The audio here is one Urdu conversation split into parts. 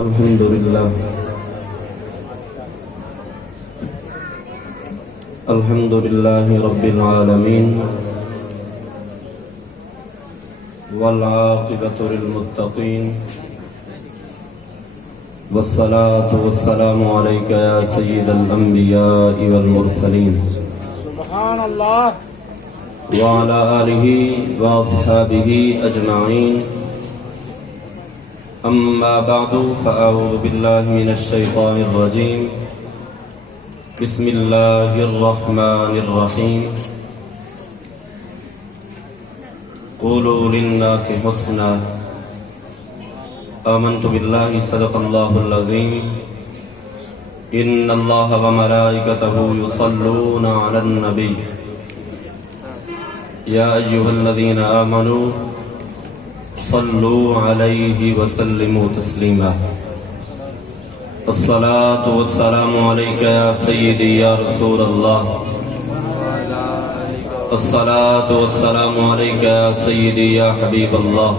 الحمد لله الحمد لله رب العالمين والعاقبة للمتقين والصلاة والسلام عليك يا سيد الأنبياء والمرسلين سبحان الله وعلى آله وأصحابه أجمعين. أما بعد فأعوذ بالله من الشيطان الرجيم. بسم الله الرحمن الرحيم. قولوا للناس حسنا. آمنت بالله صدق الله العظيم. إن الله وملائكته يصلون على النبي يا أيها الذين آمنوا صلوا عليه وسلموا تسليما. الصلاة والسلام عليك يا سيدي يا رسول الله. الصلاة والسلام عليك يا سيدي يا حبيب الله.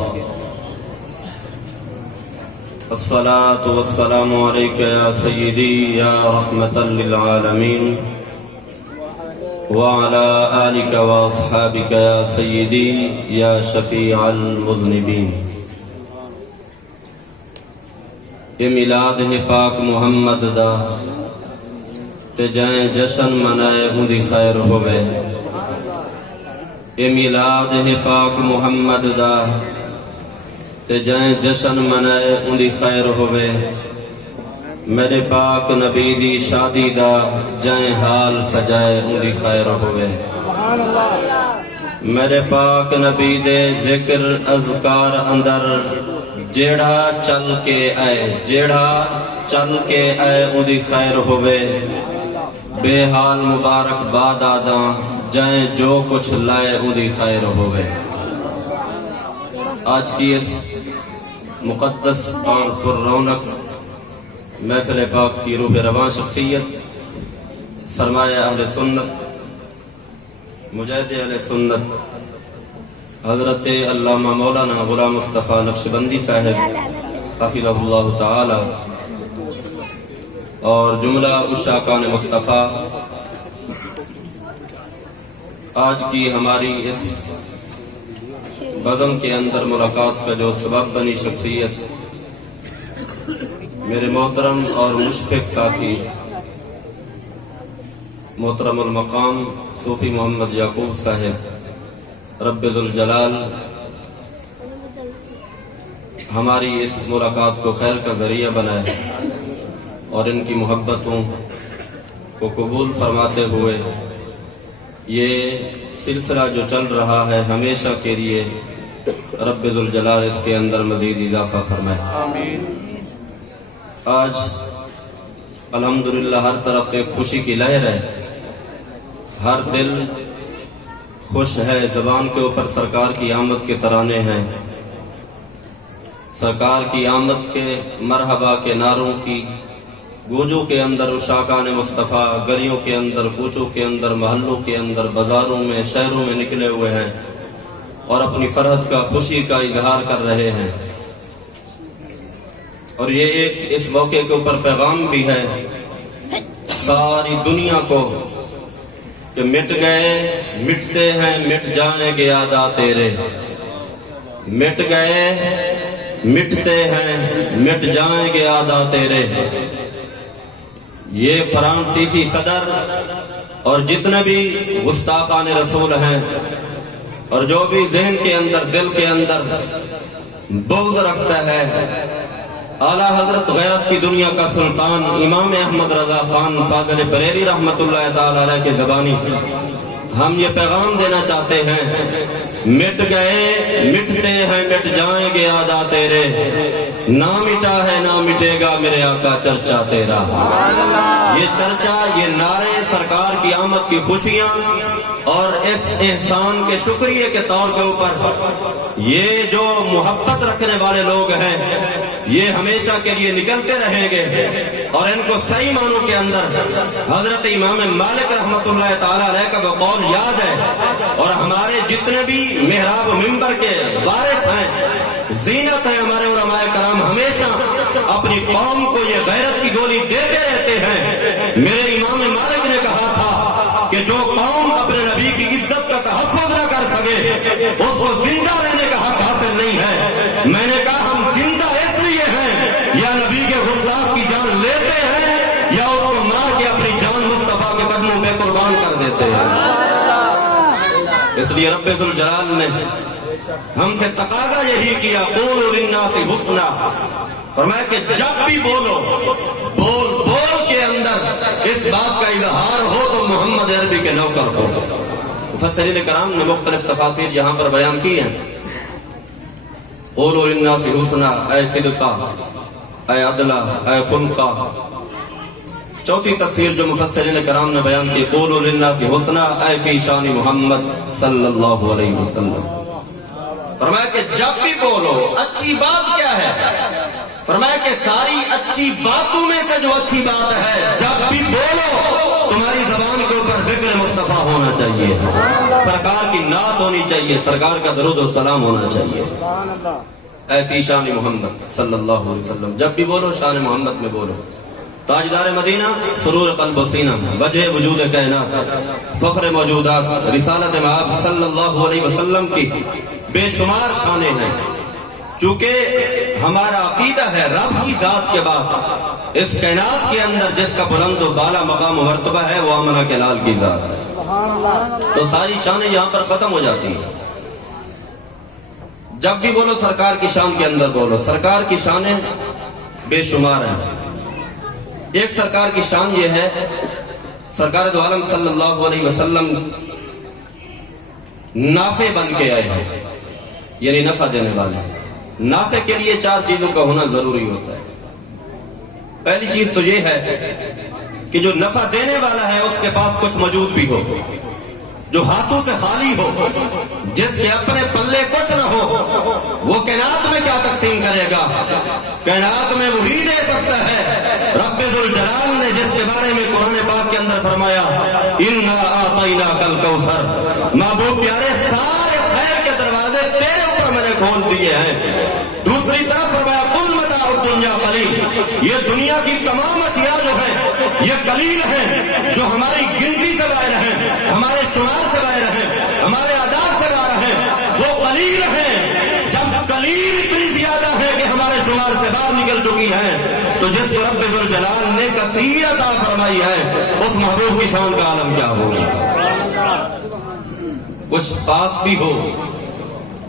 الصلاة والسلام عليك يا سيدي يا رحمة للعالمين وعلى آلك وأصحابك يا سيدي يا شفيع المذنبين. اے میلاد ہے پاک محمد دا تے جائیں جشن منائے اندی خیر ہوئے. اے میلاد ہے پاک محمد دا تے جائیں جشن منائے اندی خیر ہوئے. میرے پاک نبی دی شادی دا جائیں حال سجائے اندی خیر ہوئے. میرے پاک نبی دے ذکر اذکار اندر جیڑا چل کے آئے اندی خیر ہوئے. بے حال مبارک باد آداں جائیں جو کچھ لائے اندی خیر ہوئے. آج کی اس مقدس اور پر رونق محفل پاک کی روح رواں شخصیت سرمایہ اہل سنت مجاہد اہل سنت حضرت علامہ مولانا غلام مصطفیٰ نقشبندی صاحب حفظہ اللہ تعالی اور جملہ عشاقان مصطفیٰ، آج کی ہماری اس بزم کے اندر ملاقات کا جو سبب بنی شخصیت میرے محترم اور مشفق ساتھی محترم المقام صوفی محمد یعقوب صاحب رب ذوالجلال ہماری اس ملاقات کو خیر کا ذریعہ بنائے اور ان کی محبتوں کو قبول فرماتے ہوئے یہ سلسلہ جو چل رہا ہے ہمیشہ کے لیے رب ذوالجلال اس کے اندر مزید اضافہ فرمائے. آمین. آج الحمدللہ ہر طرف ایک خوشی کی لہر ہے. ہر دل خوش ہے. زبان کے اوپر سرکار کی آمد کے ترانے ہیں. سرکار کی آمد کے مرحبا کے نعروں کی گونجوں کے اندر عشاقان مصطفیٰ گلیوں کے اندر کوچوں کے اندر محلوں کے اندر بازاروں میں شہروں میں نکلے ہوئے ہیں اور اپنی فرحت کا خوشی کا اظہار کر رہے ہیں. اور یہ ایک اس موقع کے اوپر پیغام بھی ہے ساری دنیا کو کہ مٹ گئے مٹتے ہیں مٹ جائیں گے یادا تیرے. مٹ گئے مٹتے ہیں مٹ جائیں گے یادا تیرے. یہ فرانسیسی صدر اور جتنے بھی گستاخان رسول ہیں اور جو بھی ذہن کے اندر دل کے اندر بغض رکھتا ہے اعلیٰ حضرت غیرت کی دنیا کا سلطان امام احمد رضا خان فاضل بریلی رحمت اللہ تعالی علیہ کے زبانی ہم یہ پیغام دینا چاہتے ہیں مٹ گئے مٹتے ہیں مٹ جائیں گے یادا تیرے. نہ مٹا ہے نہ مٹے گا میرے آقا چرچا تیرا. یہ چرچا یہ نعرے سرکار کی آمد کی خوشیاں اور اس احسان کے شکریہ کے طور کے اوپر یہ جو محبت رکھنے والے لوگ ہیں یہ ہمیشہ کے لیے نکلتے رہیں گے اور ان کو صحیح معنوں کے اندر حضرت امام مالک رحمت اللہ تعالی علیہ کا وہ قول یاد ہے. اور ہمارے جتنے بھی محراب و منبر کے وارث ہیں زینت ہے. ہمارے علماء کرام ہمیشہ اپنی قوم کو یہ غیرت کی گولی دیتے رہتے ہیں. میرے امام مالک نے کہا تھا کہ جو قوم اپنے نبی کی عزت کا تحفظ نہ کر سکے اس کو زندہ رہنے کا حق حاصل نہیں ہے. میں نے کہا ہم زندہ اس لیے ہیں یا نبی کے گستاخ کی جان لیتے ہیں یا اس کو مار کے اپنی جان مصطفیٰ کے قدموں پہ قربان کر دیتے ہیں. اس لیے رب ذوالجلال نے ہم سے تقاضا یہی کیا قولوا للناس حسنا. فرمایا کہ جب بھی بولو بول کے اندر اس بات کا اظہار ہو تو محمد عربی کے نوکر ہو. مفسرین کرام نے مختلف تفاسیر یہاں پر بیان کی ہیں. قولوا للناس حسنا اے صدقہ اے عدلہ اے خلقہ. چوتھی تفسیر جو مفسرین کرام نے بیان کی قولوا للناس حسنا اے فی شان محمد صلی اللہ علیہ وسلم. فرمایا کہ جب بھی بولو اچھی بات کیا ہے؟ فرمایا کہ ساری اچھی باتوں میں سے جو اچھی بات ہے جب بھی بولو تمہاری زبان کے اوپر ذکر مصطفیٰ ہونا چاہیے, سرکار کی نعت ہونی چاہیے, سرکار کا درود و سلام ہونا چاہیے. اے فی شان محمد صلی اللہ علیہ وسلم. جب بھی بولو شان محمد میں بولو. تاجدار مدینہ سرور قلب و سینہ وجہ وجود کائنات فخر موجودات رسالت مآب صلی اللہ علیہ وسلم کی بے شمار شانیں ہیں. چونکہ ہمارا عقیدہ ہے رب کی ذات کے بعد اس کائنات کے اندر جس کا بلند و بالا مقام و مرتبہ ہے وہ آمنہ کے لال کی ذات ہے. تو ساری شانیں یہاں پر ختم ہو جاتی ہیں. جب بھی بولو سرکار کی شان کے اندر بولو. سرکار کی شانیں بے شمار ہیں. ایک سرکار کی شان یہ ہے سرکار دو عالم صلی اللہ علیہ وسلم نافع بن کے آئے ہیں, یعنی نفع دینے والے. نافع کے لیے چار چیزوں کا ہونا ضروری ہوتا ہے. پہلی چیز تو یہ ہے کہ جو نفع دینے والا ہے اس کے پاس کچھ موجود بھی ہو, جو ہاتھوں سے خالی ہو, جس کے اپنے پلے کچھ نہ ہو. وہ کائنات میں کیا تقسیم کرے گا؟ کائنات میں وہی دے سکتا ہے. رب ذوالجلال نے جس کے بارے میں قرآن پاک کے اندر فرمایا اِنَّا أَعْطَيْنَاكَ الْكَوْثَرَ, محبوب پیارے سارے خیر کے دروازے تیرے اوپر میں نے کھول دیے ہیں. دوسری طرف فرمایا قُلْ مَتَاعُ الدُّنْيَا قَلِيلٌ, یہ دنیا کی تمام اشیاء جو ہیں یہ قلیل ہیں, جو ہماری گنتی سے باہر ہیں, ہمارے شمار سے باہر ہیں, ہمارے اعداد سے باہر ہیں, وہ قلیل ہیں. جب قلیل اتنی زیادہ ہے کہ ہمارے شمار سے باہر نکل چکی ہیں تو جس کو رب ذوالجلال نے کثیر عطا فرمائی ہے اس محبوب کی شان کا عالم کیا ہوگی. کچھ خاص بھی ہو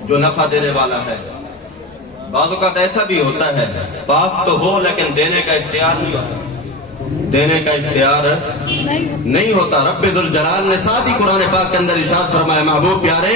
جو نفع دینے والا ہے. بعض اوقات ایسا بھی ہوتا ہے پاس تو ہو لیکن دینے کا اختیار نہیں ہوتا, دینے کا اختیار نہیں ہوتا. رب ذوالجلال نے ساتھ ہی قرآن پاک کے اندر ارشاد فرمایا محبوب پیارے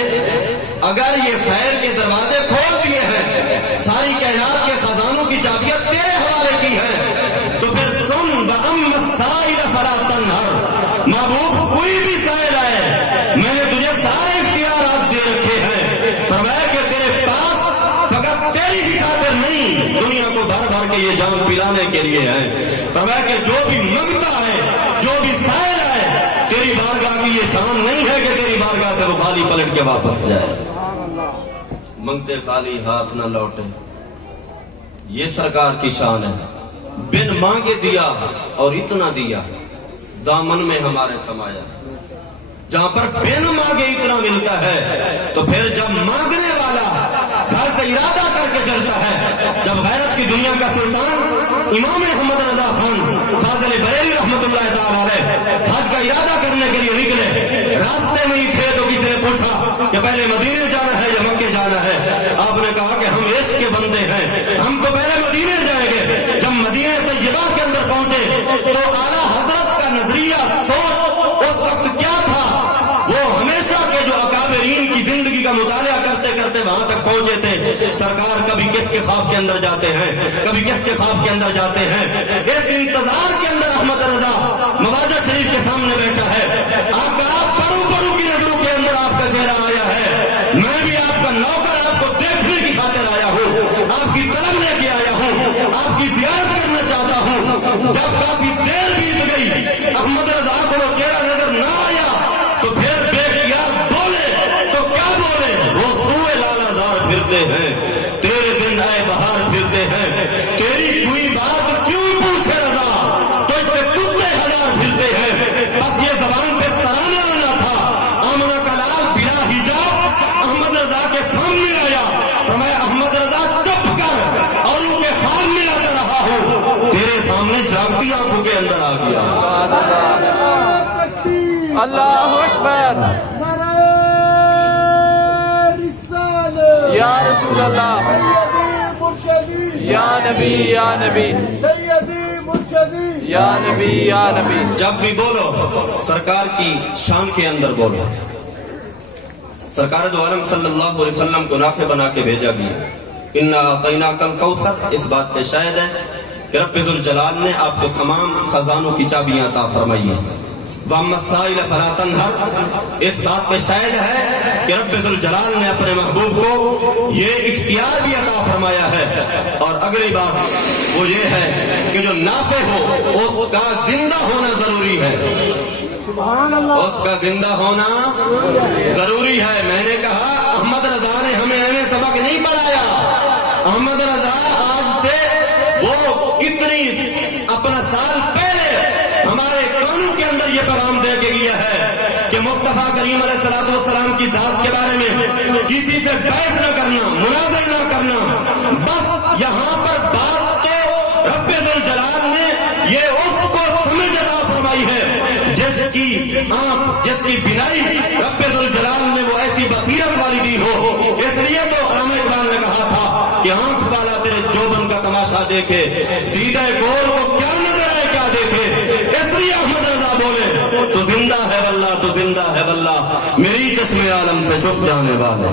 اگر یہ خیر کے دروازے کھول دیے ہیں, ساری کائنات کے خزانوں کی چابیاں تیرے حوالے کی ہیں, تو پھر سن وَأَمَّا السَّائِلَ فَلَا تَنْهَرْ. محبوب کوئی بھی سائل آئے میں نے تجھے سارے اختیارات دے رکھے ہیں. فرمایا کہ تیرے پاس فقط تیری ہی خاطر نہیں دنیا کو بھر بھر کے یہ جام پلانے کے لیے ہے. فرمایا کہ جو بھی منگتا ہے جو بھی سائل ہے تیری بارگاہ کی یہ شان نہیں ہے کہ تیری بارگاہ سے وہ خالی پلٹ کے واپس جائے. منگتے خالی ہاتھ نہ لوٹے, یہ سرکار کی شان ہے. بن مانگے دیا اور اتنا دیا, دامن میں ہمارے سمایا. جہاں پر بن مانگے اتنا ملتا ہے تو پھر جب مانگنے والا گھر سے ارادہ کر کے چلتا ہے. جب غیرت کی دنیا کا سلطان امام احمد رضا خان فاضل بریلی رحمت اللہ تعالی علیہ حج کا ارادہ کرنے کے لیے نکلے, راستے میں ہی تھے تو کسی نے پوچھا کہ پہلے مدینے جانا ہے یا مکے جانا ہے؟ آپ نے کہا کہ ہم عشق کے بندے ہیں, ہم تو پہلے مدینے جائیں گے. جب مدینہ طیبہ کے اندر پہنچے تو اعلیٰ حضرت کا نظریہ سوچ اس وقت کیا تھا, وہ ہمیشہ کے جو اکابرین کی زندگی کا مطالعہ کرتے کرتے وہاں تک پہنچے تھے. سرکار کبھی کس کے خواب کے اندر جاتے ہیں, کبھی کس کے خواب کے اندر جاتے ہیں. اس انتظار کے اندر احمد رضا مواجہ شریف کے سامنے بیٹھا ہے. آقا پرو پرو کی نظروں کے اندر آپ کا چہرہ آیا ہے, میں بھی آپ کا نوکر آپ کو دیکھنے کی خاطر آیا ہوں, آپ کی طلب لے کے آیا ہوں, آپ کی زیارت کرنا چاہتا ہوں. جب کافی دیر بیت گئی احمد رضا کو وہ چہرہ نظر نہ آیا تو پھر بے اختیار بولے تو کیا بولے, وہ سوئے لالا زار پھرتے ہیں تیرے تیرے سامنے جاگتی آنکھوں کے اندر آ گیا۔ اللہ اکبر، نعرہ رسالت، یا رسول اللہ، سیدی مرشدی، یا نبی یا نبی، سیدی مرشدی، یا نبی یا نبی۔ جب بھی بولو سرکار کی شان کے اندر بولو۔ سرکار دو عالم صلی اللہ علیہ وسلم کو نافع بنا کے بھیجا گیا۔ اِنَّا أَعْطَيْنَاكَ الْكَوْثَرَ، اس بات پہ شاہد ہے کہ رب ذوالجلال نے آپ کو تمام خزانوں کی چابیاں عطا فرمائی ہیں۔ وَأَمَّا السَّائِلَ فَلَا تَنْهَرْ، اس بات پہ شاہد ہے کہ رب ذوالجلال نے اپنے محبوب کو یہ اختیار بھی عطا فرمایا ہے۔ اور اگلی بات وہ یہ ہے کہ جو نافع ہو اس کا زندہ ہونا ضروری ہے، سبحان اللہ، اس کا زندہ ہونا ضروری ہے۔ میں نے کہا احمد رضا نے ہمیں سبق نہیں پڑھایا۔ احمد رضا آج سے وہ کتنی اپنا سال پہلے ہمارے کانوں کے اندر یہ پیغام دے کے گیا ہے کہ مصطفیٰ کریم علیہ السلام کی ذات کے بارے میں کسی سے بحث نہ کرنا، مناظر نہ کرنا، بس یہاں پر بات تو رب ذوالجلال نے یہ اس کو سمجھ عطا فرمائی ہے جس کی آنکھ، جس کی بینائی رب ذوالجلال نے وہ ایسی بصیرت والی دی ہو۔ اس لیے تو علامہ اقبال نے کہا تھا کہ آنکھ والا تیرے جوبن کا تماشا دیکھے، دیدہ گور کو کیا نظر آئے کیا دیکھے۔ اس لیے احمد رضا بولے تو زندہ ہے واللہ، تو زندہ ہے واللہ، میری چشم عالم سے چھپ جانے والے۔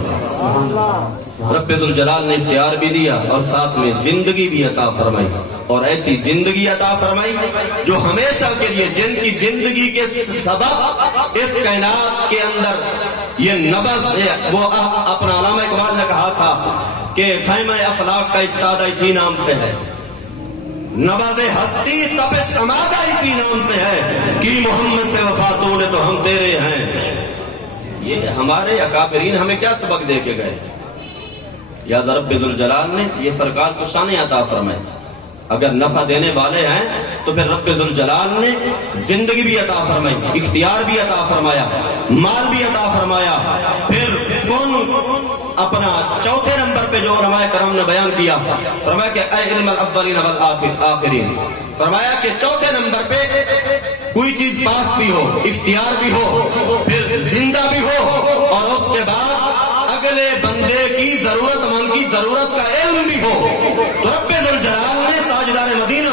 رب ذوالجلال نے اختیار بھی دیا اور ساتھ میں زندگی بھی عطا فرمائی، اور ایسی زندگی عطا فرمائی جو ہمیشہ کے لیے، جن کی زندگی کے سبب اس کائنات کے اندر یہ نبض ہے۔ وہ اپنا علامہ اقبال نے کہا تھا کہ خیمہ افلاک کا استادہ اسی نام سے ہے، نبض ہستی تپش امادہ اسی نام سے ہے، کی محمد سے وفاتوں نے تو ہم تیرے ہیں۔ یہ ہمارے اکابرین ہمیں کیا سبق دے کے گئے؟ یا رب ذوالجلال نے یہ سرکار کو شان عطا فرمائی۔ اگر نفع دینے والے ہیں تو پھر رب ذوالجلال نے زندگی بھی عطا فرمائی، اختیار بھی عطا فرمایا، مال بھی عطا فرمایا۔ پھر کون اپنا چوتھے نمبر پہ جو علماء کرام نے بیان کیا، فرمایا کہ اے علم الاولین والآخرین، فرمایا کہ چوتھے نمبر پہ کوئی چیز پاس بھی ہو، اختیار بھی ہو، پھر زندہ بھی ہو، اور اس کے بعد اگلے بندے کی ضرورت مند کی ضرورت کا علم بھی ہو، تو رب ذوالجلال نے تاجدار مدینہ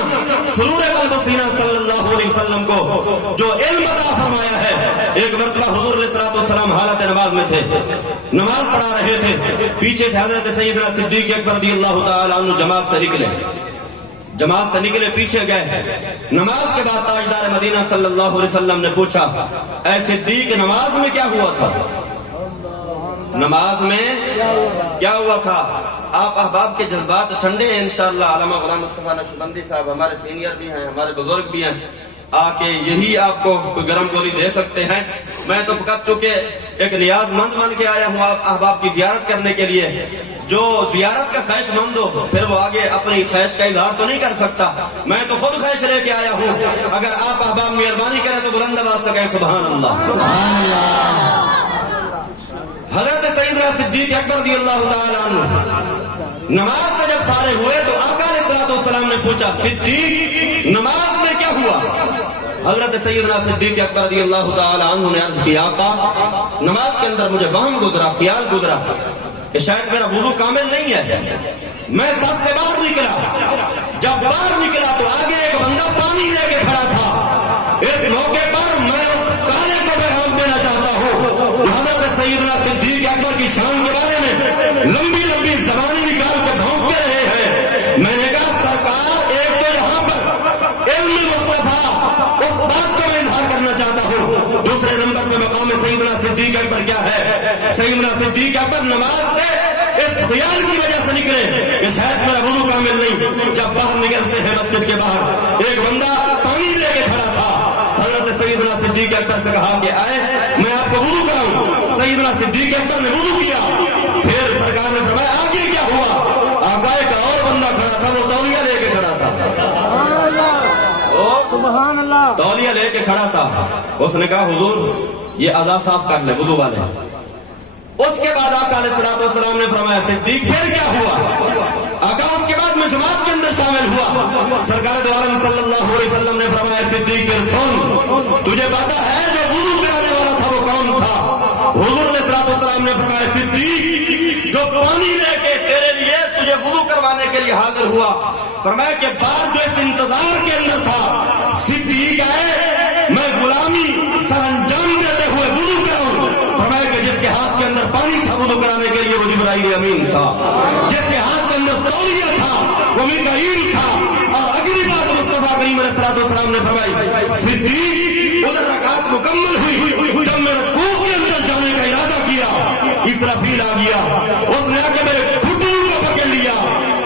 سرور قلب و سینہ صلی اللہ علیہ وسلم کو جو علم عطا فرمایا ہے۔ ایک مرتبہ حضور علیہ السلام حالت نماز میں تھے، نماز پڑھا رہے تھے، پیچھے سے حضرت سیدنا صدیق اکبر رضی اللہ تعالی عنہ جماعت سے نکلے پیچھے گئے۔ نماز کے بعد تاجدار مدینہ صلی اللہ علیہ وسلم نے پوچھا، اے صدیق نماز میں کیا ہوا تھا؟ نماز میں کیا ہوا تھا؟ آپ احباب کے جذبات ٹھنڈے ہیں انشاءاللہ۔ علامہ غلام مصطفیٰ نقشبندی صاحب ہمارے سینئر بھی ہیں، ہمارے بزرگ بھی ہیں، آ کے یہی آپ کو گرم گولی دے سکتے ہیں۔ میں تو فقط چونکہ ایک نیاز مند بن کے آیا ہوں آپ احباب کی زیارت کرنے کے لیے۔ جو زیارت کا خواہش مند ہو پھر وہ آگے اپنی خواہش کا اظہار تو نہیں کر سکتا، میں تو خود خواہش لے کے آیا ہوں۔ اگر آپ احباب مہربانی کریں تو بلند آواز سے کہیں سبحان اللہ۔ حضرت سیدنا صدیق اکبر رضی اللہ تعالی عنہ نماز سے جب فارغ ہوئے تو آقا علیہ السلام نے پوچھا، صدیق نماز میں کیا ہوا؟ حضرت سیدنا صدیق اکبر رضی اللہ تعالی عنہ نے عرض کی، آقا نماز کے اندر مجھے وہم گزرا، خیال گزرا کہ شاید میرا وضو کامل نہیں ہے۔ میں صف سے باہر نکلا، جب باہر نکلا تو آگے ایک بندہ پانی لے کے کھڑا تھا۔ اس موقع پر میں اس کالے کو پیغام دینا چاہتا ہوں، حضرت سیدنا صدیق اکبر کی شان کے بارے میں لمبی لمبی زبانیں نکال کے بھونکتے رہے ہیں۔ میں نے کہا سرکار ایک تو یہاں پر علم مصطفیٰ اس بات کو میں اظہار کرنا چاہتا ہوں، دوسرے نمبر پہ مقام سیدنا صدیق اکبر کیا ہے؟ سیدنا صدیق اکبر نماز سے اس خیال کی وجہ سے نکلے کہ شاید میرا وضو کامل نہیں۔ جب باہر نکلتے ہیں مسجد کے باہر ایک بندہ پانی لے کے کھڑا تھا، حضرت سیدنا صدیق اکبر سے کہا کہ آئے میں آپ کو وضو کراؤں۔ سیدنا صدیق اکبر نے وضو کیا، پھر سرکار نے فرمایا آگے کیا ہوا؟ آگے ایک اور بندہ کھڑا تھا، وہ تولیہ لے کے کھڑا تھا، سبحان اللہ، تولیہ لے کے کھڑا تھا۔ اس نے کہا حضور یہ اعضاء صاف کر لے وضو والے۔ اس کے بعد آقا علیہ السلام نے فرمایا صدیق پھر کیا ہوا؟ آقا اس کے بعد میں جماعت کے اندر شامل ہوا. سرکار دو عالم صلی اللہ علیہ وسلم نے فرمایا صدیق پھر سن, تجھے پتا ہے جو وضو کرانے والا تھا وہ کون تھا؟ حضور علیہ السلام نے فرمایا صدیق جو پانی لے کے تیرے لیے تجھے وضو کروانے کے لیے حاضر ہوا. فرمایا کہ بعد جو اس انتظار کے اندر تھا, صدیق ہے میں غلامی سر انجام دیتے ہوئے وضو کراؤں. فرمایا کہ جس کے ہاتھ کے اندر پانی تھا وضو کرانے کے لیے وہ جبرائیل امین تھا, جس کے ہاتھ کے اندر تولیہ تھا وہ میکائیل تھا. اور اگلی بات مصطفیٰ کریم علیہ السلام نے فرمائی صدیق ادھر رکعت مکمل ہوئی, جب میں رکوع کے اندر جانے کا ارادہ کیا اسرافیل آ گیا, اس نے آ کے میرے گھٹنوں کو پکڑ لیا.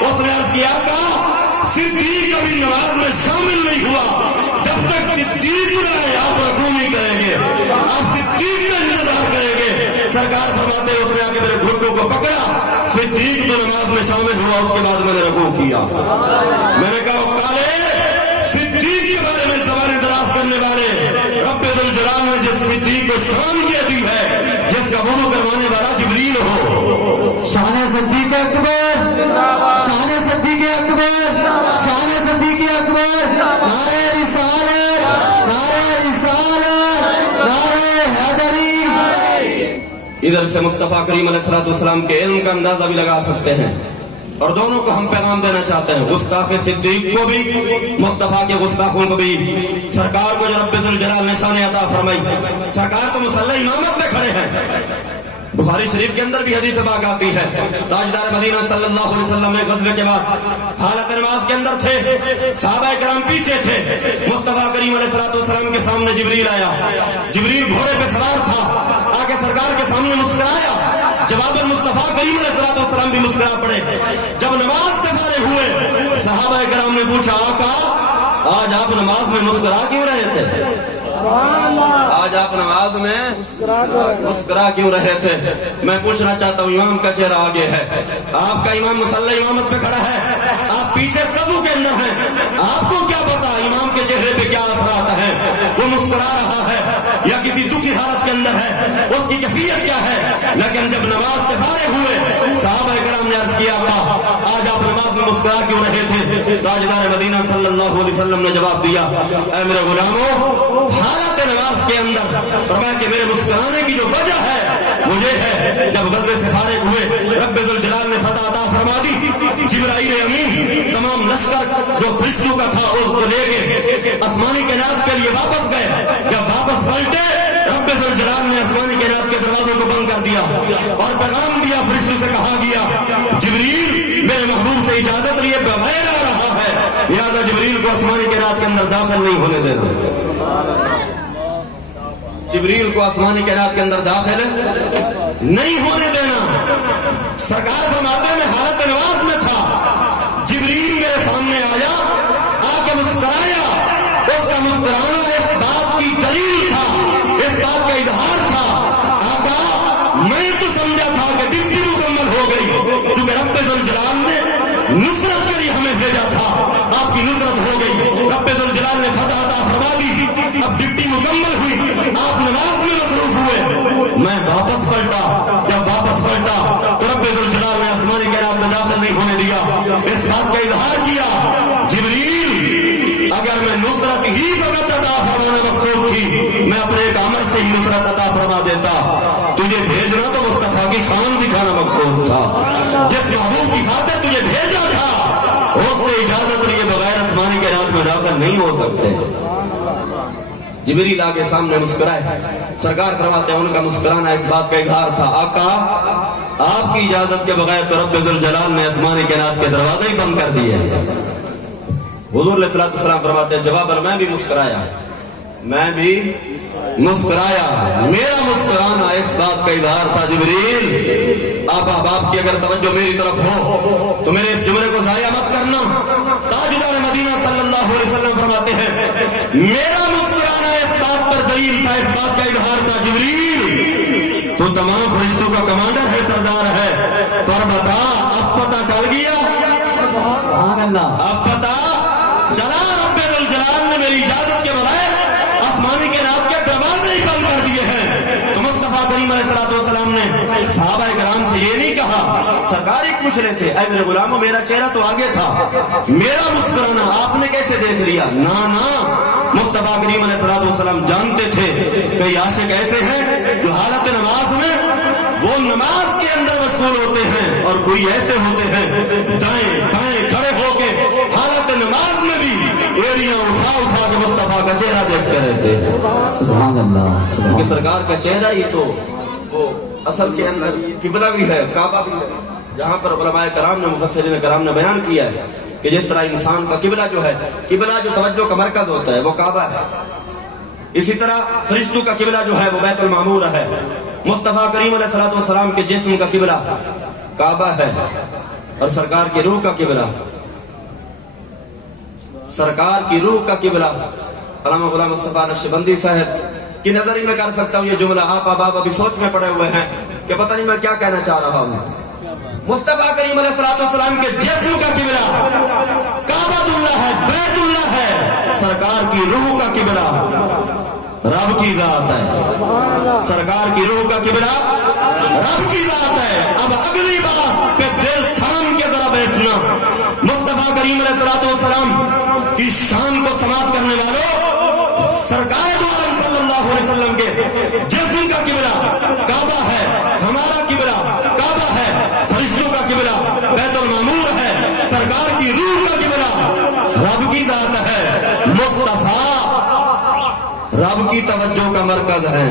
اس نے عرض کیا صدیق ابھی نماز میں شامل نہیں ہوا, جب تک صدیق رہے آپ رکوع نہیں کریں گے, آپ صدیق کا انتظار کریں گے. سرکار فرماتے اس نے آ کے میرے گھٹنوں کو پکڑا, صدیق تو نماز میں شامل ہوا, اس کے بعد میں نے رکوع کیا. میں نے کہا کالے صدیق کے بارے میں زبانیں دراز کرنے والے, رب ذوالجلال نے جس صدیق کو شان یہ دی ہے جس کا وضو کروانے والا جبریل ہو. شان صدیق اکبر, شان صدیق اکبر, شان صدیق اکبر. نعرہ رسالت, نعرہ رسالت, نعرہ حیدری. ادھر سے مصطفیٰ کریم علیہ السلام کے علم کا اندازہ بھی لگا سکتے ہیں, اور دونوں کو ہم پیغام دینا چاہتے ہیں, گستاخ صدیق کو بھی مصطفیٰ کے گستاخوں کو بھی. سرکار کو جو رب ذوالجلال نے شان عطا فرمائی, سرکار تو مصلی امامت پہ کھڑے ہیں. بخاری شریف کے اندر بھی حدیث پاک آتی ہے, تاجدار مدینہ صلی اللہ علیہ وسلم غزوے کے بعد حالت نماز کے اندر تھے, صحابہ کرام پیچھے تھے. مصطفیٰ کریم علیہ السلام کے سامنے جبریل آیا, جبریل گھوڑے پہ سوار تھا, آ کے سرکار کے سامنے مسکرایا. جواباً مصطفیٰ کریم علیہ السلام بھی مسکرا پڑے. جب نماز سے فارغ ہوئے صحابہ کرام نے پوچھا آقا آج آپ نماز میں مسکرا کیوں رہے تھے؟ آج آپ نماز میں مسکرا کیوں رہے تھے؟ میں پوچھنا چاہتا ہوں, امام کا چہرہ آگے ہے, آپ کا امام مصلی امامت پہ کھڑا ہے, آپ پیچھے صفوں کے اندر ہیں, آپ کو کیا پتا امام کے چہرے پہ کیا اثرات ہیں؟ وہ مسکرا رہا ہے یا کسی دکھی حالت کے اندر ہے, اس کی کیفیت کیا ہے؟ لیکن جب نماز سے فارغ ہوئے صحابہ کرام نے عرض کیا تھا آج آپ نماز میں مسکرا کیوں رہے تھے؟ تاجدار مدینہ صلی اللہ علیہ وسلم نے جواب دیا, اے میرے غلاموں حالت نماز کے اندر فرمایا کہ میرے مسکرانے کی جو وجہ ہے وہ یہ ہے, جب غزوے سے فارغ ہوئے رب ذوالجلال نے فتح عطا فرما دی, جبرائیل امین تمام لشکر جو فرشتوں کا تھا اس کو لے کے آسمانی کائنات کے لیے واپس گئے. جب واپس پلٹے رب ذوالجلال نے آسمانی کائنات کے دروازوں کو بند کر دیا اور پیغام دیا, فرشتوں سے کہا گیا جبریل میرے محبوب سے اجازت لیے بغیر آ رہا ہے, لہذا جبریل کو آسمانی کائنات کے اندر داخل نہیں ہونے دینا. جبریل کو آسمانی کائنات کے اندر داخل نہیں ہونے دینا. سرکار فرماتے میں حالت نماز میں تھا, جبریل میرے سامنے آیا, آ کے مسکرایا. اس کا مسکرانا اس بات کی دلیل تھا, اس بات کا اظہار تھا آقا میں تو سمجھا تھا کہ ڈیوٹی مکمل ہو گئی, چونکہ رب ذوالجلال نے نصرت کے لیے ہمیں بھیجا تھا, آپ کی نصرت ہو گئی, رب ذوالجلال نے فتح عطا فرما دی, اب ڈیوٹی مکمل ہوئی, آپ نماز میں مصروف ہوئے. میں واپس پلٹا, جب واپس پلٹا تو رب ذوالجلال نے آسمانی کائنات میں داخل نہیں ہونے دیا. اس بات کا اظہار کیا جبریل اگر میں نصرت ہی فقط عطا فرمانا مقصود تھی میں اپنے ایک عمل سے ہی نصرت عطا فرما دیتا, تجھے بھیجنا تو مصطفیٰ کی شان دکھانا مقصود تھا. جس محبوب کی خاطر تجھے بھیجا تھا اس سے اجازت لیے بغیر آسمانی کائنات میں داخل نہیں ہو سکتے. جبریل آگے سامنے مسکرائے, سرکار فرماتے ہیں ان کا مسکرانا اس بات کا اظہار تھا آقا آپ کی اجازت کے بغیر تو رب ذوالجلال نے آسمانی کائنات کے دروازے ہی بند کر دیے. حضور علیہ السلام فرماتے ہیں جواباً میں بھی مسکرایا, میں بھی مسکرایا, میرا مسکرانا اس بات کا اظہار تھا جبریل آپ احباب کی اگر توجہ میری طرف ہو تو میرے اس جملے کو ضائع مت کرنا. تاجدار مدینہ صلی اللہ علیہ وسلم فرماتے ہیں میرا مسکرانا اس بات پر دلیل تھا, اس بات کا اظہار تھا جبریل تو تمام فرشتوں کا کمانڈر ہے, سردار ہے, پر بتا اب پتہ چل گیا, سبحان اللہ, اب پتہ چلا رب ذوالجلال نے میری اجازت کے بغیر آسمانی کائنات کے دروازے ہی بند کر دیے ہیں. تو مصطفیٰ کریم علیہ السلام نے صحابہ کرام سے یہ نہیں کہا, سرکار ہی پوچھ رہے تھے اے میرے غلاموں میرا چہرہ تو آگے تھا, میرا مسکرانا آپ نے کیسے دیکھ لیا؟ نا مصطفیٰ کریم علیہ السلام جانتے تھے کئی عاشق ایسے ہیں جو حالت نماز میں وہ نماز کے اندر مشغول ہوتے ہیں, اور کوئی ایسے ہوتے ہیں دائیں بائیں کھڑے ہو کے حالت نماز میں بھی ایڑیاں اٹھا کے مصطفیٰ کا چہرہ دیکھتے رہتے ہیں. سبحان اللہ, کیونکہ سرکار کا چہرہ ہی تو وہ اصل کے اندر قبلہ بھی ہے, کعبہ بھی ہے, جہاں پر علماء کرام نے مفسرین کرام نے بیان کیا ہے کہ جس طرح انسان کا قبلہ جو ہے, قبلہ جو توجہ کا مرکز ہوتا ہے وہ کعبہ ہے, اسی طرح فرشتوں کا قبلہ جو ہے وہ بیت المعمور ہے. مصطفیٰ کریم علیہ السلام کے جسم کا قبلہ کعبہ ہے, اور سرکار کی روح کا قبلہ, سرکار کی روح کا قبلہ علامہ غلام مصطفیٰ نقشبندی صاحب کی نظر ہی میں کر سکتا ہوں یہ جملہ. آپ احباب ابھی سوچ میں پڑے ہوئے ہیں کہ پتہ نہیں میں کیا کہنا چاہ رہا ہوں. مصطفیٰ کریم علیہ السلام کے جسم کا قبلہ کعبۃ اللہ ہے, بیت اللہ ہے, سرکار کی روح کا قبلہ رب کی ذات ہے, سرکار کی روح کا قبلہ رب کی ذات ہے. اب اگلی بات پہ دل تھام کے ذرا بیٹھنا, مصطفیٰ کریم علیہ السلام کی شان کو سماعت کرنے والوں, سرکار دو عالم صلی اللہ علیہ وسلم کے جسم کا قبلہ کعبہ ہے, ہمارا قبلہ کعبہ ہے, فرشتوں کا قبلہ بیت المعمور ہے, سرکار کی روح کا قبلہ رب کی ذات ہے. مصطفیٰ رب کی توجہ کا مرکز ہے.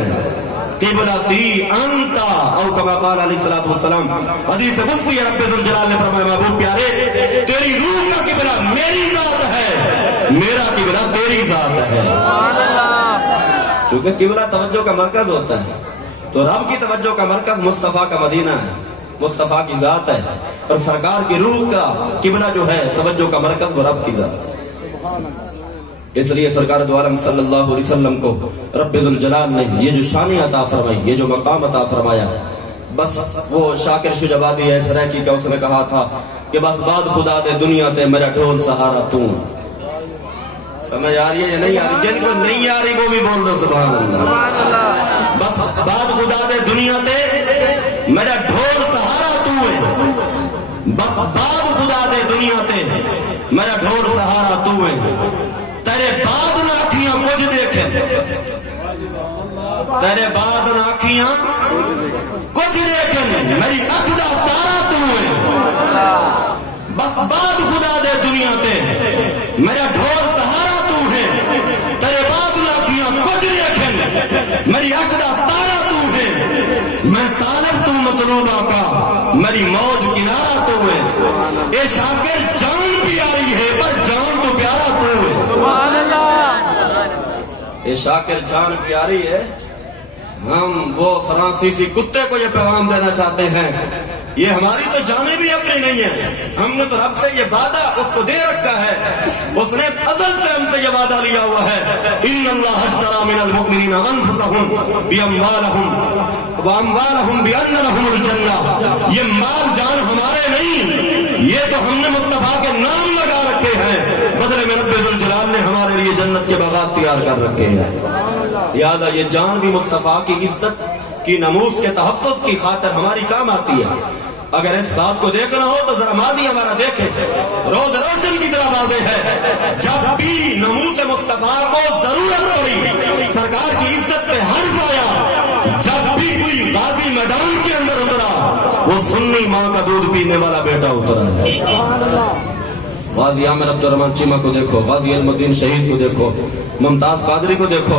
قبلتی انتا او کما قال علیہ الصلوۃ والسلام, حدیث قدسی رب ذوالجلال نے فرمایا محبوب پیارے تیری روح کا قبلہ میری ذات ہے, میرا قبلہ تیری ذات ہے. کیونکہ قبلہ توجہ کا مرکز ہوتا ہے, تو رب کی توجہ کا مرکز مصطفیٰ کا مدینہ ہے, مصطفیٰ کی ذات ہے, اور سرکار کی روح کا قبلہ جو ہے توجہ کا مرکز وہ رب کی ذات ہے. اس لیے سرکار دو عالم صلی اللہ علیہ وسلم کو رب ذوالجلال نے یہ جو شان عطا فرمائی, یہ جو مقام عطا فرمایا, بس وہ شاکر شجابادی ہے سریکی کا, اس نے کہا تھا کہ بس بعد خدا دے دنیا تے میرا ڈھول سہارا تو. سمجھ آ رہی ہے یا نہیں آ رہی؟ جن کو نہیں آ رہی وہ بھی بول دو سبحان اللہ. بس بعد خدا دے دنیا تے میرا ڈھول سہارا تو ہے, بس بعد خدا دے دنیا تے میرا ڈھول سہارا تو ہے. تیرے بعد نہ آنکھیاں کچھ دیکھیں, تیرے بعد نہ آنکھیاں کچھ دیکھیں, میری اکھ دا تارا تو ہے, بس بعد خدا دے دنیا تے میرا ڈھول سہارا تو ہے. تیرے بعد نہ آنکھیاں کچھ دیکھیں, میری اکھ دا تارا تو ہے. میں طالب تو مطلوب آقا, میری موج کنارہ تو ہے. اے شاکر جان پیاری ہے پر جان تو پیارا تو ہے. سبحان اللہ. اے شاکر جان پیاری ہے, ہم وہ فرانسیسی کتے کو یہ پیغام دینا چاہتے ہیں, یہ ہماری تو جانیں بھی اپنی نہیں ہیں, ہم نے تو رب سے یہ وعدہ اس کو دے رکھا ہے, اس نے ازل سے ہم سے یہ وعدہ لیا ہوا ہے, ان اللہ اشتری من المؤمنین انفسهم باموالهم واموالهم بان لهم الجنہ. یہ مال جان ہمارے نہیں, یہ تو ہم نے مصطفیٰ کے نام لگا رکھے ہیں, بدلے میں رب ذوالجلال نے ہمارے لیے جنت کے باغات تیار کر رکھے ہیں. یاد ہے یہ جان بھی مصطفیٰ کی عزت کی ناموس کے تحفظ کی خاطر ہماری کام آتی ہے. اگر اس بات کو دیکھنا ہو تو ذرا ماضی ہمارا دیکھیں, روز روشن کی طرح واضح ہے, جب بھی ناموس مصطفیٰ کو ضرورت پڑی سرکار کی عزت پہ حرف آیا, جب بھی کوئی غازی میدان کے اندر اترا وہ سنی ماں کا دودھ پینے والا بیٹا اترا ہے. غازی عامر عبد الرحمن چیمہ کو دیکھو, غازی علم الدین شہید کو دیکھو, ممتاز قادری کو دیکھو,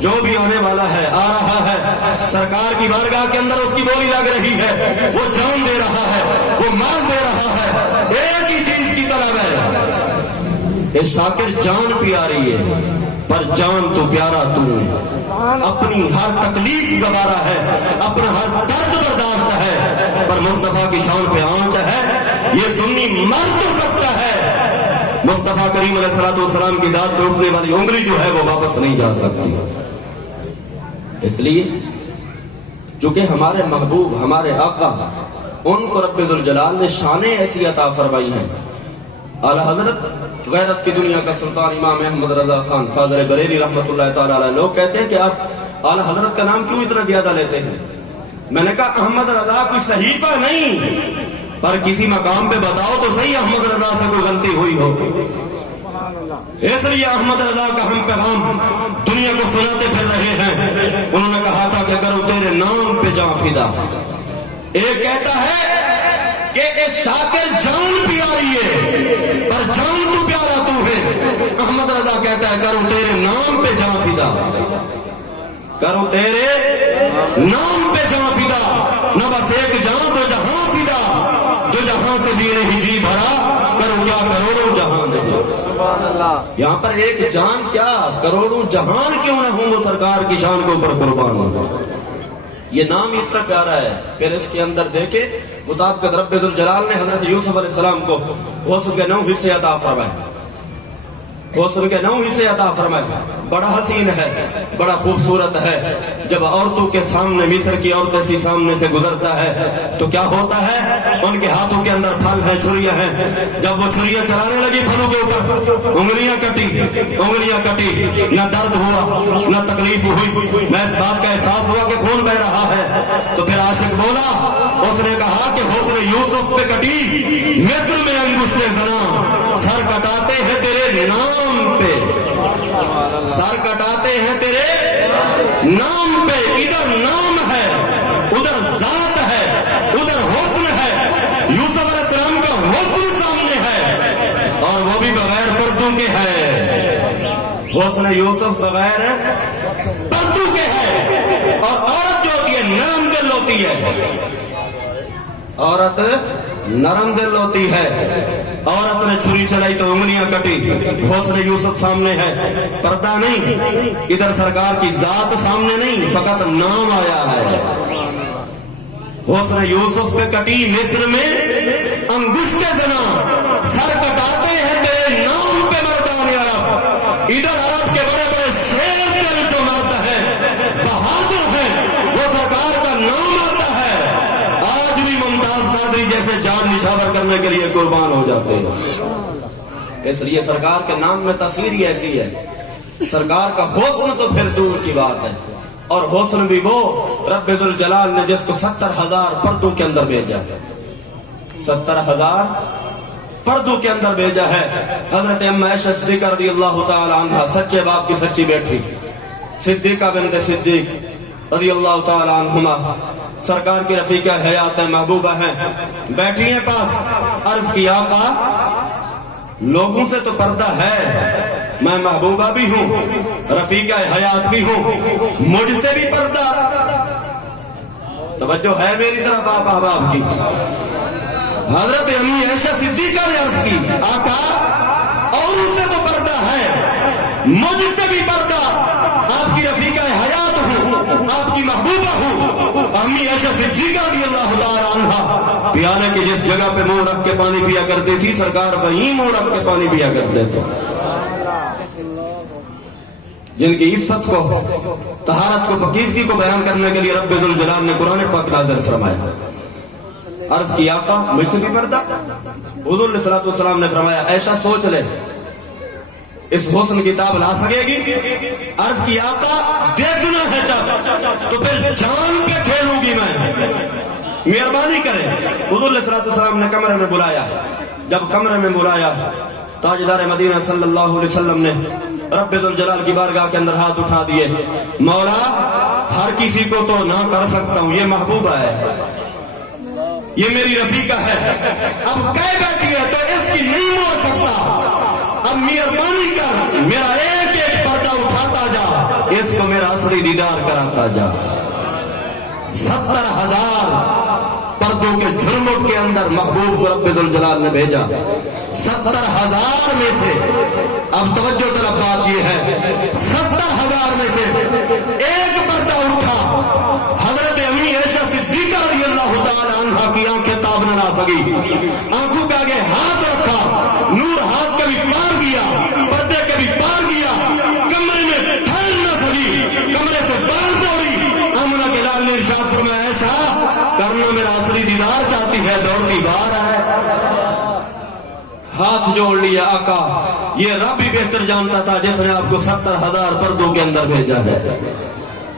جو بھی آنے والا ہے آ رہا ہے, سرکار کی بارگاہ کے اندر اس کی بولی لگ رہی ہے, وہ جان دے رہا ہے, وہ مال دے رہا ہے, ایک ہی چیز کی طلب ہے. اے شاکر جان پیاری ہے پر جان تو پیارا تو ہے, اپنی ہر تکلیف گوارا ہے, اپنا ہر درد برداشت ہے, پر مصطفیٰ کی شان پہ آنچ ہے, یہ سنی مر تو سکتا ہے, مصطفیٰ کریم علیہ السلام کی ذات پہ اٹھنے والی انگلی جو ہے وہ واپس نہیں جا سکتی. اس لیے چونکہ ہمارے محبوب ہمارے آقا ان کو رب ذوالجلال نے شانیں ایسی عطا فرمائی ہیں. اعلی حضرت غیرت کی دنیا کا سلطان امام احمد رضا خان فاضل بریلی رحمۃ اللہ تعالی علیہ, لوگ کہتے ہیں کہ آپ اعلی حضرت کا نام کیوں اتنا زیادہ لیتے ہیں؟ میں نے کہا احمد رضا کوئی صحیفہ نہیں, پر کسی مقام پہ بتاؤ تو صحیح احمد رضا سے کوئی غلطی ہوئی ہو. اس لیے احمد رضا کا ہم پیغام دنیا کو سناتے پھر رہے ہیں. انہوں نے کہا تھا کہ کرو تیرے نام پہ جاں فدا. ایک کہتا ہے کہ اے شاکر جان پیاری ہے پر جان تو پیارا تو ہے. احمد رضا کہتا ہے کرو تیرے نام پہ جاں فدا. کرو تیرے نام پہ جاں فدا. نہ بس ایک جان دو جہاں فدا. جو جہاں سے بھی نہیں جی بھرا کرو کیا کروڑوں جہان دے. سبحان اللہ. یہاں پر ایک جان کیا کروڑوں جہان کیوں نہ ہوں وہ سرکار کی شان کے اوپر قربان ہو. یہ نام اتنا پیارا ہے. پھر اس کے اندر دیکھے مطابقت رب ذوالجلال نے حضرت یوسف علیہ السلام کو حسن کے 9 حصے عطا فرمائے. حسن کے 9 حصے عطا فرمائے. بڑا حسین ہے, بڑا خوبصورت ہے. جب عورتوں کے سامنے مصر کی عورتیں سی سامنے سے گزرتا ہے تو کیا ہوتا ہے؟ ان کے ہاتھوں کے اندر پھل ہیں, چھریاں ہیں. جب وہ چھریاں چلانے لگی پھلوں کے اوپر, انگلیاں کٹی, نہ درد ہوا نہ تکلیف ہوئی, نہ اس بات کا احساس ہوا کہ خون بہ رہا ہے. تو پھر عاشق بولا, اس نے کہا کہ حسن یوسف پہ کٹی مصر میں انگشت زنا. سر کٹاتے ہیں تیرے نام پہ, سر کٹاتے ہیں تیرے نام پہ. ادھر نام ہے, ادھر ذات ہے, ادھر حسن ہے. یوسف علیہ السلام کا حسن سامنے ہے اور وہ بھی بغیر پردوں کے ہے. حسن یوسف بغیر پردوں کے ہے. اور عورت جو ہوتی ہے نرم دل ہوتی ہے. عورت نرم دل ہوتی ہے. عورت نے چھری چلائی تو انگلیاں کٹی. حسن یوسف سامنے ہے, پردہ نہیں. ادھر سرکار کی ذات سامنے نہیں, فقط نام آیا ہے. حسن یوسف پہ کٹی مصر میں انگشت زنا. سر کٹاتے ہیں تیرے نام پہ مردان عرب. ادھر عرب کے بڑے بڑے شیر دل جو مرد ہے, بہادر ہے, وہ سرکار کا نام آتا ہے. آج بھی ممتاز قادری جیسے جان نشاور کرنے کے لیے قربان ہو جاتے ہیں. اس لیے سرکار کے نام میں تاثیر ہی ایسی ہے. سرکار کا حسن تو پھر دور کی بات ہے. اور حسن بھی وہ رب ذوالجلال نے جس کو 70,000 پردوں کے اندر بھیجا ہے. 70,000 پردوں کے اندر بھیجا ہے. حضرت ام عائشہ صدیقہ رضی اللہ تعالی عنہ, سچے باپ کی سچی بیٹی, صدیقہ بنت صدیق رضی اللہ تعالی عنہما, سرکار کی رفیقہ حیات محبوبہ ہیں. بیٹھی ہیں پاس. عرض کی آقا لوگوں سے تو پردہ ہے, میں محبوبہ بھی ہوں, رفیقہ حیات بھی ہوں, مجھ سے بھی پردہ. توجہ ہے میری طرف آپ احباب کی. حضرت امی عائشہ صدیقہ نے عرض کی آقا اور اس سے تو پردہ ہے, مجھ سے بھی پردہ. آپ کی رفیقہ حیات ہوں, آپ کی محبوبہ ہوں. امی عائشہ صدیقہ رضی اللہ تعالی عنہا پیالے کی جس جگہ پہ منہ رکھ کے پانی پیا کرتی تھی, سرکار وہیں منہ رکھ کے پانی پیا کرتے تھے. جن کی عزت کو, طہارت کو, پاکیزگی کو بیان کرنے کے لیے رب ذوالجلال نے قرآن پاک نازل فرمایا. عرض کی آقا مجھ سے بھی پردہ. حضور علیہ الصلوۃ والسلام نے فرمایا عائشہ سوچ لے اس حسن کی تاب لا سکے گی. عرض کی آقا دیکھنا ہے جب تو پھر جان پہ کھیلوں گی میں, مہربانی کرے. حضور علیہ الصلوۃ والسلام نے کمرے میں بلایا. جب کمرے میں بلایا تاجدار مدینہ صلی اللہ علیہ وسلم نے رب ذوالجلال کی بارگاہ کے اندر ہاتھ اٹھا دیے. مولا ہر کسی کو تو نہ کر سکتا ہوں, یہ محبوبہ ہے, یہ میری رفیقہ ہے, اب کہہ بیٹھی ہے تو اس کی نہیں موڑ سکتا. اب مہربانی کر میرا ایک ایک پردہ اٹھاتا جا, اس کو میرا اصلی دیدار کراتا جا. 70,000 پردوں کے جھرمٹ کے اندر محبوب کو رب ذوالجلال نے بھیجا. 70,000 میں سے, اب توجہ طلب بات یہ ہے, 70,000 میں سے ایک پردہ اٹھا. حضرت امی عائشہ صدیقہ رضی اللہ تعالی عنہا کی آنکھیں تاب نہ لا سکی. آنکھوں کے آگے ہاتھ رکھا, نور ہاتھ کبھی پار گیا, پردے کبھی پار گیا, کمرے میں ٹھہر نہ سکی, کمرے سے باہر دوڑی. آمنہ کے لال نے ارشاد فرمایا عائشہ کرنا میرا اصلی دیدار چاہتی ہے, دوڑتی باہر ہے. ہاتھ جوڑ لیا. آقا یہ رب ہی بہتر جانتا تھا جس نے آپ کو 70,000 پردوں کے اندر بھیجا ہے,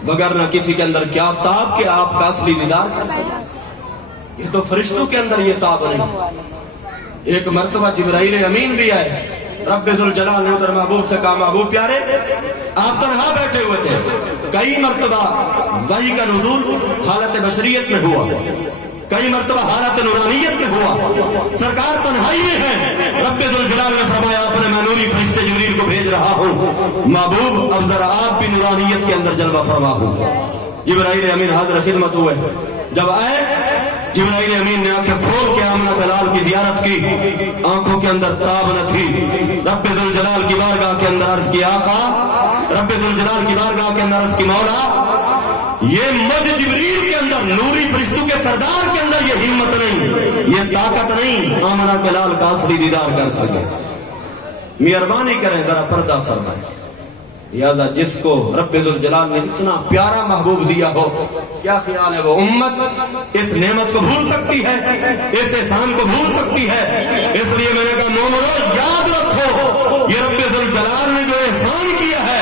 وگرنہ کسی کے اندر کیا تاب کہ آپ کا اصلی دیدار کر سکے. یہ تو فرشتوں کے اندر یہ تاب نہیں. ایک مرتبہ جبرائیل امین بھی آئے. رب ذوالجلال نے ادھر محبوب سے کہا محبوب پیارے آپ تنہا بیٹھے ہوئے تھے. کئی مرتبہ وحی کا نزول حالت بشریت میں ہوا, کئی مرتبہ حالت نورانیت میں ہوا. سرکار تنہائی میں ہیں. رب ذوالجلال نے فرمایا اپنے میں نوری فرشتے جبریل کو بھیج رہا ہوں, محبوب اب ذرا آپ بھی نورانیت کے اندر جلوہ فرما ہوں. جبرائیل امین حاضر خدمت ہوئے. جب آئے جبرائیل امین نے آنکھیں کھول کے آمنہ بلال کی زیارت کی. آنکھوں کے اندر تاب نہ تھی. رب ذوالجلال کی بارگاہ کے اندر عرض کی آقا, رب ذوالجلال کی بارگاہ کے اندر عرض کی مولا, یہ مجھ جبریل کے اندر نوری فرشتوں کے سردار کے اندر یہ ہمت نہیں, یہ طاقت نہیں آمنہ کے لال کا اصلی دیدار کر سکے. مہربانی کریں ذرا پردہ فرمائیں. لہذا جس کو رب ذوالجلال نے اتنا پیارا محبوب دیا ہو, کیا خیال ہے وہ امت اس نعمت کو بھول سکتی ہے, اس احسان کو بھول سکتی ہے؟ اس لیے میں نے کہا مومنو یاد رکھو یہ رب ذوالجلال نے جو احسان کیا ہے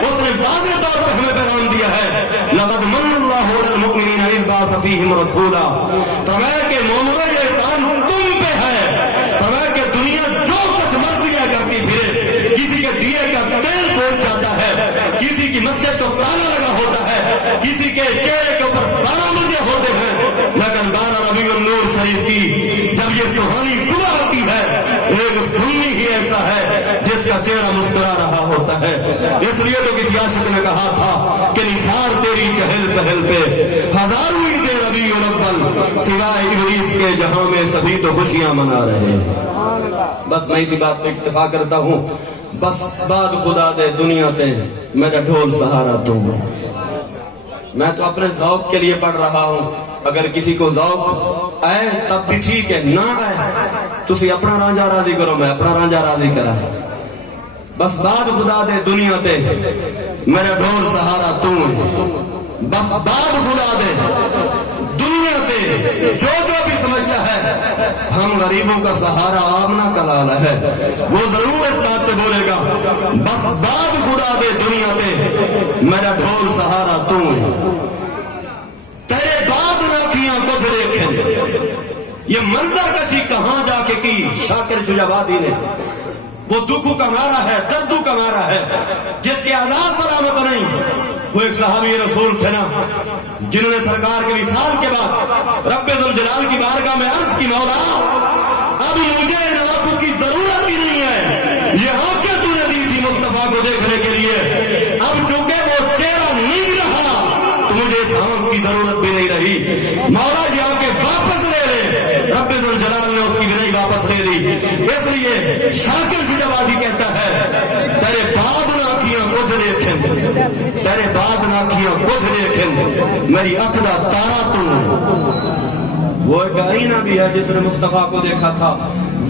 اس نے واضح طور پر ہمیں پیغام دیا ہے. لقد من اللہ علی المؤمنین اذ بعث فیہم رسولا. فرمایا کہ مومنو یہ احسان تم پہ ہے. فرمایا کہ دنیا جو کچھ مرضی ہے کرتی پھرے, کسی کے دیے کا تیل پہنچ جاتا ہے, کسی کی مسجد کو تالا لگا ہوتا ہے, کسی کے چہرے کے اوپر 12 بجے ہوتے ہیں, لیکن 12 ربیع النور شریف کی جب یہ سہانی صبح آتی ہے ایک سنی ہی ایسا ہے جس کا چہرہ مسکرا رہا ہوتا ہے. اس لیے تو کسی عاشق نے کہا تھا کہ نثار تیری چہل پہل پہ ہزاروں عید ربیع الاول, سوائے ابلیس کے جہاں میں سبھی تو خوشیاں منا رہے ہیں. بس میں اسی بات پہ اکتفا کرتا ہوں. بس بعد خدا دے دنیا تے میرا ڈھول سہارا تم. میں تو اپنے ذوق کے لیے پڑھ رہا ہوں, اگر کسی کو ذوق آئے تب بھی ٹھیک ہے, نہ آئے تسی اپنا رانجھا راضی کرو, میں اپنا رانجھا راضی کرا. بس بعد خدا دے دنیا تے میرا ڈھول سہارا تم ہے. بس بعد خدا دے دنیا تے جو بھی سمجھتا ہے ہم غریبوں کا سہارا آمنہ کا لالا ہے, وہ ضرور اس بات پہ بولے گا بس بعد خدا دے دنیا تے میرا ڈھول سہارا تم ہے. تیرے بعد راکھیاں کچھ دیکھیں. یہ منظر کشی کہاں جا کے کی شاکر شجابادی نے. وہ دکھوں کا مارا ہے, دردوں کا مارا ہے, جس کے آزاد سلامت نہیں. وہ ایک صحابی رسول تھے نا جنہوں نے سرکار کے وصال کے بعد رب ذوالجلال کی بارگاہ میں عرض کی مولا اب مجھے ان آنکھوں کی ضرورت ہی نہیں ہے, یہ آنکھیں تو نے دی تھی مصطفیٰ کو دیکھنے کے لیے, اب چونکہ وہ چہرہ نہیں رہا تو مجھے اس آنکھ کی ضرورت بھی نہیں رہی. مولا یہ آنکھیں واپس لے لے. رب ذوالجلال نے اس کی بھی نہیں واپس لے لی. اس لیے شاکر شجابادی کہتا ہے تیرے بعد آنکھیاں کچھ دیکھیں, تیرے بعد آنکھیاں کچھ دیکھیں, میری اکھ دا تارا تم. وہ ایک آئینہ بھی ہے جس نے مصطفیٰ کو دیکھا تھا.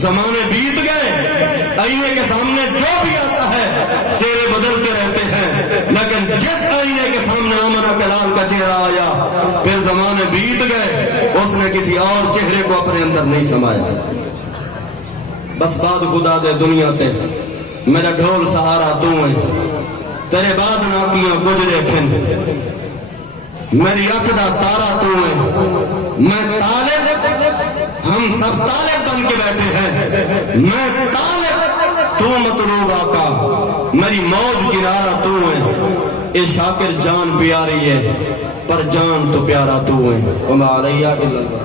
زمانے بیت گئے, آئینے کے سامنے جو بھی آتا ہے چہرے بدلتے رہتے ہیں, لیکن جس آئینے کے سامنے آمنہ کے لال کا چہرہ آیا پھر زمانے بیت گئے, اس نے کسی اور چہرے کو اپنے اندر نہیں سمایا. بس بعد خدا دے دنیا تے میرا ڈھول سہارا تم ہے. تیرے بعد ناکیاں کچھ دیکھیں, میری اکھ دا تارا تم ہے. میں طالب, ہم سب طالب بن کے بیٹھے ہیں, میں طالب تو مطلوب آقا, میری موج کنارہ تو ہے. اے شاکر جان پیاری ہے پر جان تو پیارا تو ہے. وما علیہ الا اللہ.